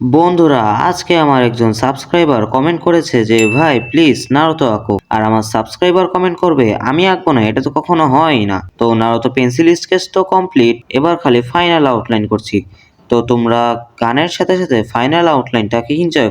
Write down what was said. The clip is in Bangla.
বন্ধুরা, আজকে আমার একজন সাবস্ক্রাইবার কমেন্ট করেছে যে ভাই প্লিজ নারুতো আঁকো। আর আমার সাবস্ক্রাইবার কমেন্ট করবে আমি আঁকবো না, এটা তো কখনো হয়ই না। তো নারুতো পেন্সিল স্কেচ তো কমপ্লিট, এবার খালি ফাইনাল আউটলাইন করছি। তো তোমরা গানের সাথে সাথে ফাইনাল আউটলাইনটাকে এনজয়